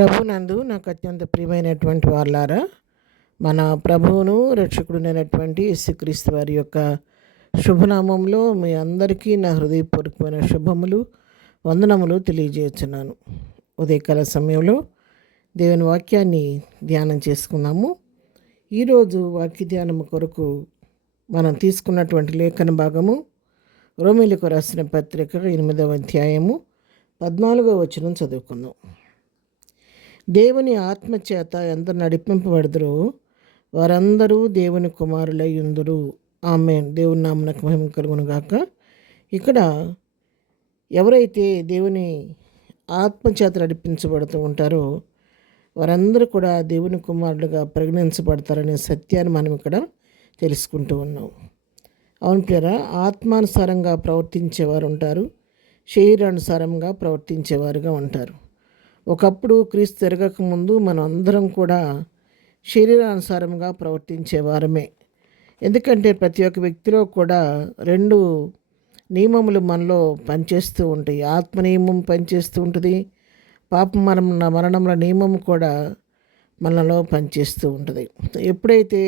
ప్రభునందు నాకు అత్యంత ప్రియమైనటువంటి వాళ్ళారా, మన ప్రభువును రక్షకుడునైనటువంటి యేసుక్రీస్తు వారి యొక్క శుభనామంలో మీ అందరికీ నా హృదయపూర్వకమైన శుభములు వందనములు తెలియజేస్తున్నాను. ఉదయకాల సమయంలో దేవుని వాక్యాన్ని ధ్యానం చేసుకున్నాము. ఈరోజు వాక్య ధ్యానము కొరకు మనం తీసుకున్నటువంటి లేఖన భాగము రోమీయులకు రాసిన పత్రిక 8వ అధ్యాయము 14వ వచనం చదువుకుందాం. దేవుని ఆత్మచేత ఎంత నడిపింపబడదురో వారందరూ దేవుని కుమారులై ఉందురు. ఆమేన్. దేవుని నామమునకు మహిమ కలుగును గాక. ఇక్కడ ఎవరైతే దేవుని ఆత్మచేత నడిపించబడుతూ ఉంటారో వారందరూ కూడా దేవుని కుమారులుగా పరిగణించబడతారనే సత్యాన్ని మనం ఇక్కడ తెలుసుకుంటూ ఉన్నాం. అవును ప్రియరా, ఆత్మానుసారంగా ప్రవర్తించేవారు ఉంటారు, శరీరానుసారంగా ప్రవర్తించేవారుగా ఉంటారు. ఒకప్పుడు క్రీస్తు తిరగక ముందు మనం అందరం కూడా శరీరానుసారంగా ప్రవర్తించేవారమే. ఎందుకంటే ప్రతి ఒక్క వ్యక్తిలో కూడా రెండు నియమములు మనలో పనిచేస్తూ ఉంటాయి. ఆత్మ నియమం పనిచేస్తూ ఉంటుంది, మరణముల నియమం కూడా మనలో పనిచేస్తూ ఉంటుంది. ఎప్పుడైతే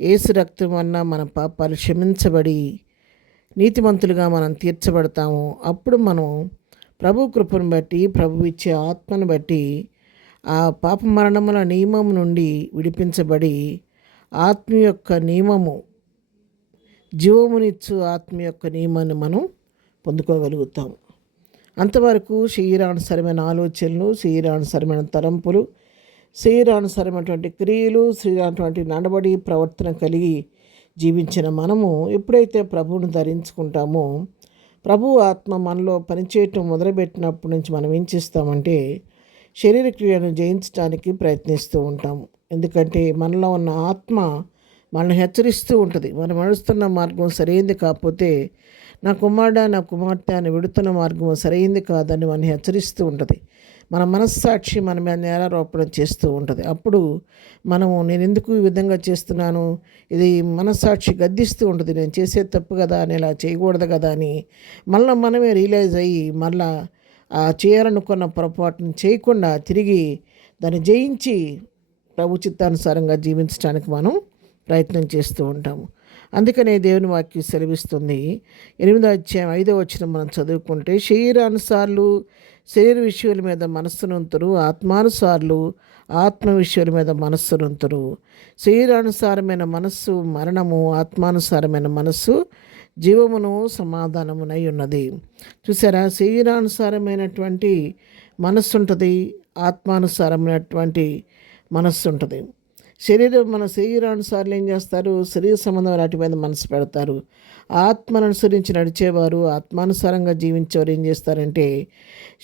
యేసు రక్తం వలన మన పాపాలు క్షమించబడి నీతిమంతులుగా మనం తీర్చబడతామో అప్పుడు మనం ప్రభు కృపను బట్టి, ప్రభు ఇచ్చే ఆత్మను బట్టి ఆ పాప మరణముల నియమం నుండి విడిపించబడి ఆత్మ యొక్క నియమము, జీవమునిచ్చు ఆత్మ యొక్క నియమాన్ని మనం పొందుకోగలుగుతాం. అంతవరకు శరీరానుసరమైన ఆలోచనలు, శరీరానుసరమైన తలంపులు, శరీరానుసరమైనటువంటి క్రియలు, శరీరాటువంటి నడవడి ప్రవర్తన కలిగి జీవించిన మనము ఎప్పుడైతే ప్రభువును ధరించుకుంటామో ప్రభు ఆత్మ మనలో పనిచేయటం మొదలుపెట్టినప్పటి నుంచి మనం ఏం చేస్తామంటే శరీర క్రియను జయించడానికి ప్రయత్నిస్తూ ఉంటాము. ఎందుకంటే మనలో ఉన్న ఆత్మ మనల్ని హెచ్చరిస్తూ ఉంటుంది. మనం నడుస్తున్న మార్గం సరైంది కాకపోతే నా కుమారుడా, నా కుమార్తె అని విడుతున్న మార్గం సరైంది కాదని మనం హెచ్చరిస్తూ ఉంటుంది. మన మనస్సాక్షి మన మీద నేరారోపణ చేస్తూ ఉంటుంది. అప్పుడు మనము నేను ఎందుకు ఈ విధంగా చేస్తున్నాను, ఇది మనస్సాక్షి గద్దిస్తూ ఉంటుంది. నేను చేసే తప్పు కదా, అని ఇలా చేయకూడదు కదా అని మళ్ళీ మనమే రియలైజ్ అయ్యి మళ్ళా ఆ చేయాలనుకున్న పొరపాటును చేయకుండా తిరిగి దాన్ని జయించి ప్రభు చిత్తానుసారంగా జీవించడానికి మనం ప్రయత్నం చేస్తూ ఉంటాము. అందుకనే దేవుని వాక్యం సెలవిస్తుంది. 8వ అధ్యాయం 5వ వచనం మనం చదువుకుంటే, శరీరానుసార్లు శరీర విషయాల మీద మనస్సునంతురు, ఆత్మానుసార్లు ఆత్మ విషయాల మీద మనస్సునంతురు. శరీరానుసారమైన మనస్సు మరణము, ఆత్మానుసారమైన మనస్సు జీవమును సమాధానమునై ఉన్నది. చూసారా, శరీరానుసారమైనటువంటి మనస్సు ఉంటుంది, ఆత్మానుసారమైనటువంటి మనస్సు ఉంటుంది. మన శరీరానుసార్లు ఏం చేస్తారు, శరీర సంబంధం వాటి మీద మనసు పెడతారు. ఆత్మను అనుసరించి నడిచేవారు, ఆత్మానుసారంగా జీవించేవారు ఏం చేస్తారంటే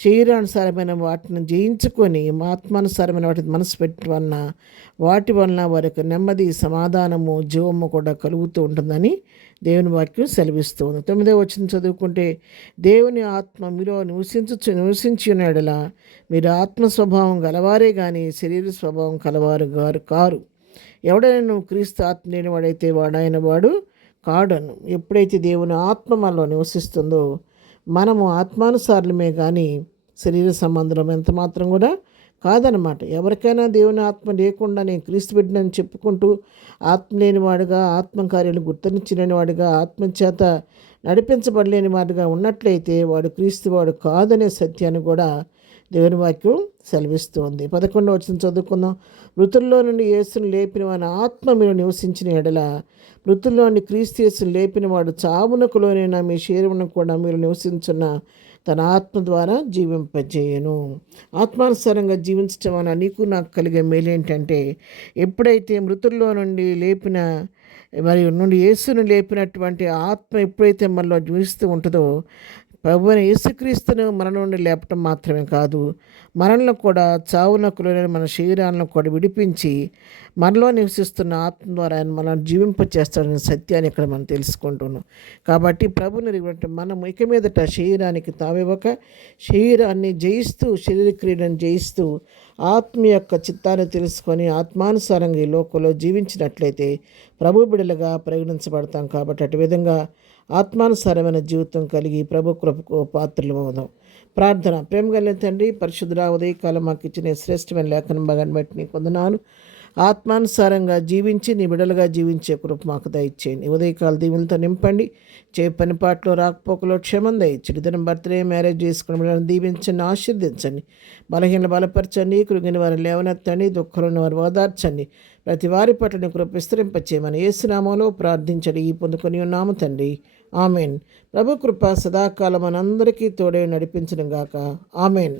శరీరానుసారమైన వాటిని జయించుకొని ఆత్మానుసారమైన వాటిని మనసు పెట్టడం వలన వాటి వలన వారికి నెమ్మది, సమాధానము, జీవము కూడా కలుగుతూ ఉంటుందని దేవుని వాక్యం సెలవిస్తుంది. 9వ వచనం చదువుకుంటే, దేవుని ఆత్మ మీలో నివసించి ఉన్నాడలా మీరు ఆత్మ స్వభావం గలవారే కానీ శరీర స్వభావం కలవారు కారు. ఎవడైనా క్రీస్తు ఆత్మ లేని వాడైతే వాడాయన వాడు కాడను. ఎప్పుడైతే దేవుని ఆత్మ మనలో నివసిస్తుందో మనము ఆత్మానుసారులమే కానీ శరీర సంబంధం ఎంత మాత్రం కూడా కాదనమాట. ఎవరికైనా దేవుని ఆత్మ లేకుండా నేను క్రీస్తు బిడ్డనని చెప్పుకుంటూ ఆత్మ లేనివాడుగా, ఆత్మకార్యాలు గుర్తించలేని వాడుగా, ఆత్మచేత నడిపించబడలేని వాడుగా ఉన్నట్లయితే వాడు క్రీస్తు వాడు కాదనే సత్యాన్ని కూడా దేవుని వాక్యం సెలవిస్తుంది. 11వ వచనం చదువుకుందాం. మృతుల్లో నుండి యేసును లేపిన వాని ఆత్మ మీరు నివసించిన ఎడల మృతుల్లో నుండి క్రీస్తు యేసును లేపిన వాడు చావునకు లోనైనా మీ శరీరమును కూడా మీరు నివసించున్న తన ఆత్మ ద్వారా జీవింపజేయను. ఆత్మానుసారంగా జీవించడం వలన నీకు నాకు కలిగే మేలు ఏంటంటే, ఎప్పుడైతే మృతుల్లో నుండి లేపిన యేసును లేపినటువంటి ఆత్మ ఎప్పుడైతే మనలో జీవిస్తూ ఉంటుందో ప్రభు అయిన యేసుక్రీస్తును మరణం నుండి లేపటం మాత్రమే కాదు, మరణంలో కూడా చావునకు లోనైన మన శరీరాలను కూడా విడిపించి మనలో నివసిస్తున్న ఆత్మ ద్వారా ఆయన మనం జీవింపచేస్తాడనే సత్యాన్ని ఇక్కడ మనం తెలుసుకుంటున్నాం. కాబట్టి ప్రభుని మనం ఇక మీదట శరీరానికి తావివ్వక శరీరాన్ని జయిస్తూ, శరీర క్రియలను జయిస్తూ ఆత్మ యొక్క చిత్తాన్ని తెలుసుకొని ఆత్మానుసారంగా ఈ లోకంలో జీవించినట్లయితే ప్రభు బిడ్డలుగా పరిగణించబడతాం. కాబట్టి అటు విధంగా ఆత్మానుసారమైన జీవితం కలిగి ప్రభు కృపకు పాత్రలు అవుదాం. ప్రార్థన. ప్రేమ కలిగిన తండ్రి, పరిశుద్ధుడా, ఉదయకాలం మాకు ఇచ్చిన శ్రేష్టమైన లేఖనం భాగాన్ని బట్టి నీకు వందనాలు. ఆత్మానుసారంగా జీవించి నీ బిడలుగా జీవించే కృప మాకు దయచేయండి. ఉదయకాల దీవులతో నింపండి. పని పాటలో రాకపోకలో క్షేమం దయచండి. దినం బర్త్డే మ్యారేజ్ చేసుకున్న బిడ్డలను దీవించండి, ఆశీర్దించండి. బలహీనలు బలపరచండి, కృంగిన వారిని లేవనెత్తండి, దుఃఖంలో వారు ఓదార్చండి. ప్రతి వారి పట్ల నీ కృప విస్తరింపచేయమని యేసునామములో ప్రార్థించండి ఈ పొందుకొని ఉన్నాము తండ్రి. ఆమెన్. ప్రభు కృప సదాకాలం మనందరికీ తోడే నడిపించును గాక. ఆమెన్.